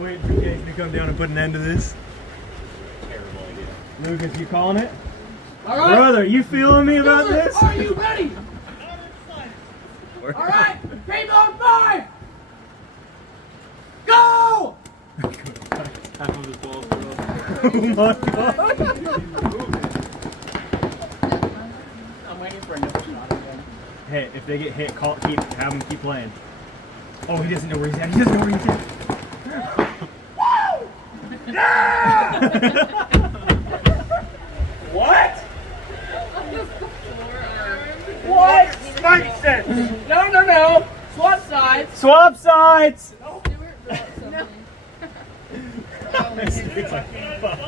I'm waiting for Jason to come down and put an end to this. Terrible idea. Lucas, you calling it? All right. Brother, you feeling me about Stewart, this? are you ready? All right. Paintball 5. Go! Half of his balls are off. Oh my god. I'm waiting for a no shot again. Hey, if they get hit, have them keep playing. Oh, he doesn't know where he's at. He doesn't know where he's at. Woo! Yeah! What? What? Spike sense! No. Swap sides. Swap sides! No. It's like, fuck.